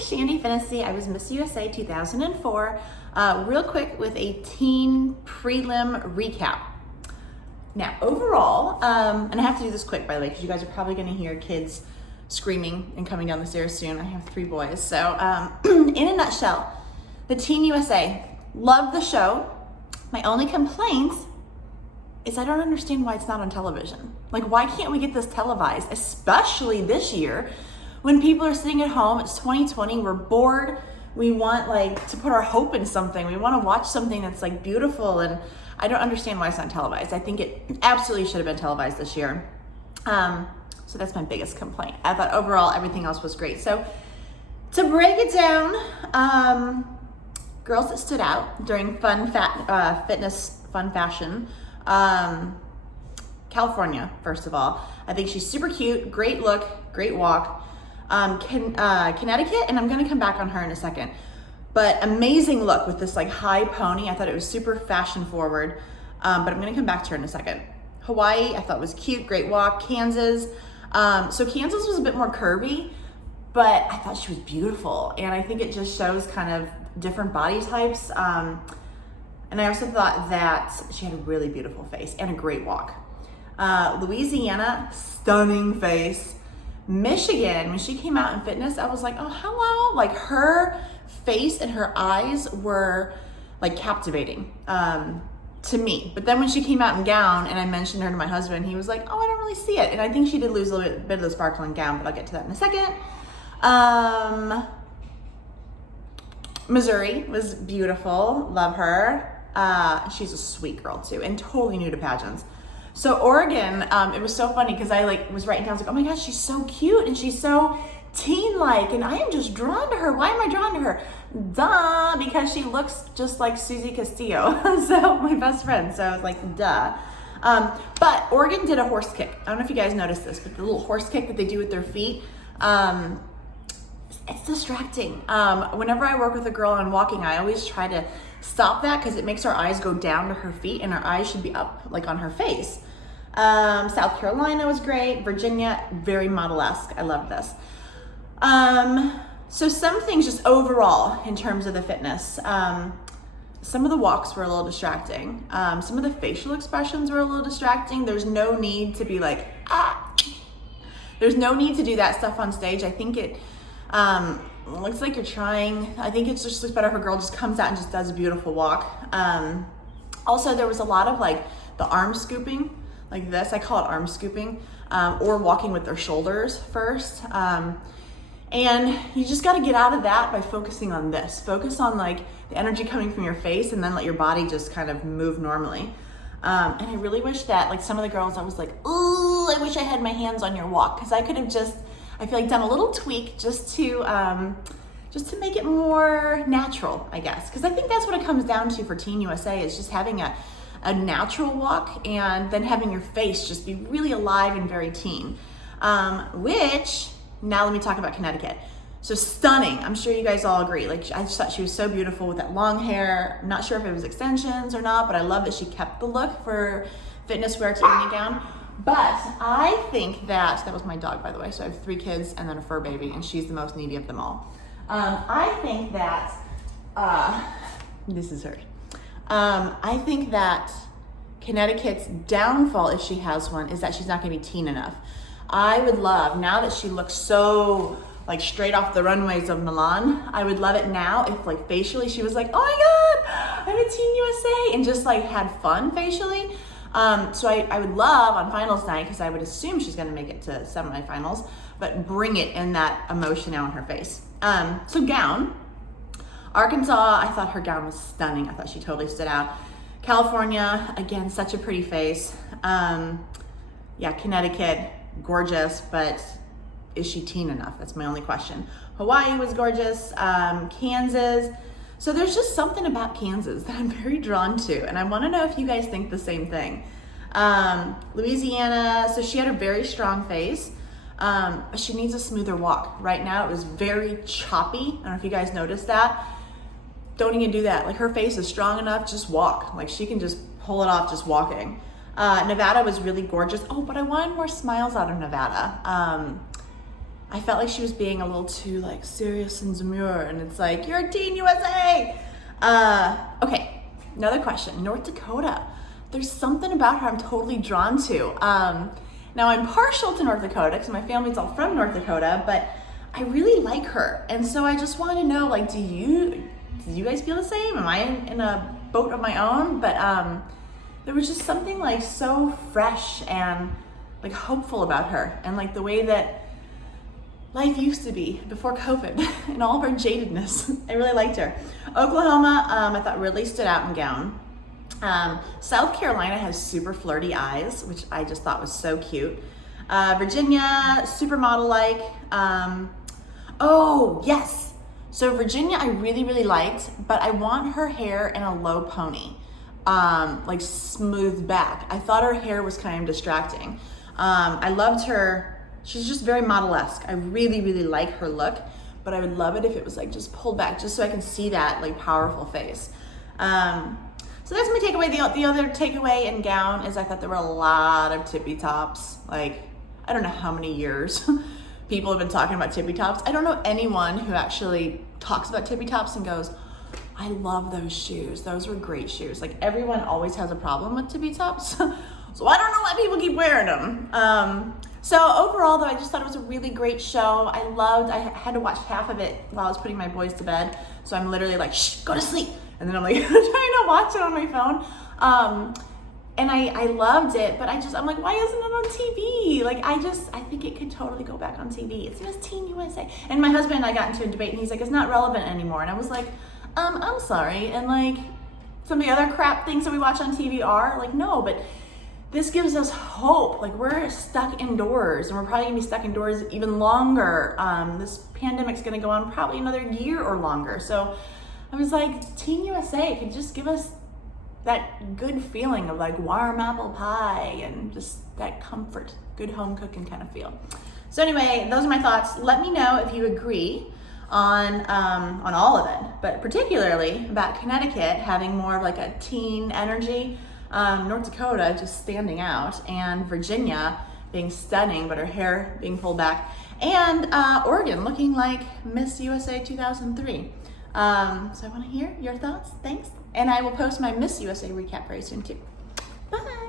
Shandy Finnessy. I was Miss USA 2004. Real quick with a teen prelim recap. Now, overall, and I have to do this quick, by the way, because you guys are probably going to hear kids screaming and coming down the stairs soon. I have 3 boys. So, in a nutshell, the Teen USA, loved the show. My only complaint is I don't understand why it's not on television. Like, why can't we get this televised, especially this year when people are sitting at home? It's 2020, we're bored. We want to put our hope in something. We want to watch something that's beautiful, and I don't understand why it's not televised. I think it absolutely should have been televised this year. So that's my biggest complaint. I thought overall everything else was great. So to break it down, girls that stood out during fitness, fun fashion. California, first of all. I think she's super cute, great look, great walk. Connecticut, and I'm gonna come back on her in a second, but amazing look with this high pony. I thought it was super fashion forward, but I'm gonna come back to her in a second. Hawaii, I thought was cute, great walk. Kansas, so Kansas was a bit more curvy, but I thought she was beautiful, and I think it just shows kind of different body types, and I also thought that she had a really beautiful face and a great walk. Louisiana, stunning face. Michigan, when she came out in fitness, I was like, oh, hello. Her face and her eyes were captivating to me. But then when she came out in gown and I mentioned her to my husband, he was like, oh, I don't really see it. And I think she did lose a little bit of the sparkle in gown, but I'll get to that in a second. Missouri was beautiful. Love her. She's a sweet girl too, and totally new to pageants. So Oregon, it was so funny because I was writing down, I was oh my gosh, she's so cute and she's so teen-like, and I am just drawn to her. Why am I drawn to her? Duh, because she looks just like Susie Castillo, so my best friend. So I was like, duh. But Oregon did a horse kick. I don't know if you guys noticed this, but the little horse kick that they do with their feet, it's distracting. Whenever I work with a girl on walking, I always try to stop that because it makes our eyes go down to her feet, and our eyes should be up on her face. South Carolina was great. Virginia, very model-esque. I love this. So some things just overall in terms of the fitness. Some of the walks were a little distracting. Some of the facial expressions were a little distracting. There's no need to be there's no need to do that stuff on stage. I think it looks like you're trying. I think it just looks better if a girl just comes out and just does a beautiful walk. Also, there was a lot of the arm scooping, like this. I call it arm scooping, or walking with their shoulders first. And you just got to get out of that by focusing on this. Focus on the energy coming from your face, and then let your body just kind of move normally. And I really wish that some of the girls, I was like, ooh, I wish I had my hands on your walk, because I could have just, I feel done a little tweak just to make it more natural, I guess. Because I think that's what it comes down to for Teen USA, is just having a natural walk, and then having your face just be really alive and very teen. Which, now let me talk about Connecticut. So stunning. I'm sure you guys all agree. I just thought she was so beautiful with that long hair. I'm not sure if it was extensions or not, but I love that she kept the look for fitness wear to evening gown. But I think that was my dog, by the way. So I have 3 kids and then a fur baby, and she's the most needy of them all. I think that, this is her. I think that Connecticut's downfall, if she has one, is that she's not gonna be teen enough. I would love, now that she looks so straight off the runways of Milan, I would love it now if facially she was oh my God, I'm a Teen USA, and just had fun facially. So I would love on finals night, because I would assume she's gonna make it to semifinals, but bring it in that emotion out on her face. So gown, Arkansas, I thought her gown was stunning. I thought she totally stood out. California, again, such a pretty face. Yeah, Connecticut, gorgeous, but is she teen enough? That's my only question. Hawaii was gorgeous. Kansas. So there's just something about Kansas that I'm very drawn to, and I want to know if you guys think the same thing. Louisiana, so she had a very strong face, but she needs a smoother walk. Right now it was very choppy. I don't know if you guys noticed that. Don't even do that. Her face is strong enough, just walk. She can just pull it off just walking. Nevada was really gorgeous. Oh, but I wanted more smiles out of Nevada. I felt like she was being a little too like serious and demure, and it's like, you're Team USA. Okay, another question. North Dakota. There's something about her I'm totally drawn to. Now I'm partial to North Dakota because my family's all from North Dakota, but I really like her. And so I just want to know, like, do you guys feel the same? Am I in a boat of my own? But there was just something like so fresh and like hopeful about her, and like the way that life used to be before COVID and all of her jadedness. I really liked her. Oklahoma, I thought really stood out in gown. South Carolina has super flirty eyes, which I just thought was so cute. Virginia, supermodel-like. Oh, yes. So Virginia I really, really liked, but I want her hair in a low pony, like smoothed back. I thought her hair was kind of distracting. I loved her. She's just very model-esque. I really, really like her look, but I would love it if it was like just pulled back just so I can see that like powerful face. So that's my takeaway. The other takeaway in gown is I thought there were a lot of tippy tops. Like, I don't know how many years people have been talking about tippy tops. I don't know anyone who actually talks about tippy tops and goes, I love those shoes. Those were great shoes. Like, everyone always has a problem with tippy tops. So I don't know why people keep wearing them. So overall though, I just thought it was a really great show. I had to watch half of it while I was putting my boys to bed. So I'm literally like, shh, go to sleep. And then I'm like trying to watch it on my phone. And I loved it, but I'm like, why isn't it on TV? Like, I think it could totally go back on TV. It's just Team USA. And my husband and I got into a debate and he's like, it's not relevant anymore. And I was like, I'm sorry. And like, some of the other crap things that we watch on TV are like, no, but this gives us hope. Like, we're stuck indoors and we're probably gonna be stuck indoors even longer. This pandemic's gonna go on probably another year or longer. So I was like, Team USA could just give us that good feeling of like warm apple pie and just that comfort, good home cooking kind of feel. So anyway, those are my thoughts. Let me know if you agree on all of it, but particularly about Connecticut having more of like a teen energy, North Dakota just standing out, and Virginia being stunning, but her hair being pulled back, and Oregon looking like Miss USA 2003. So I want to hear your thoughts. Thanks. And I will post my Miss USA recap very soon too. Bye.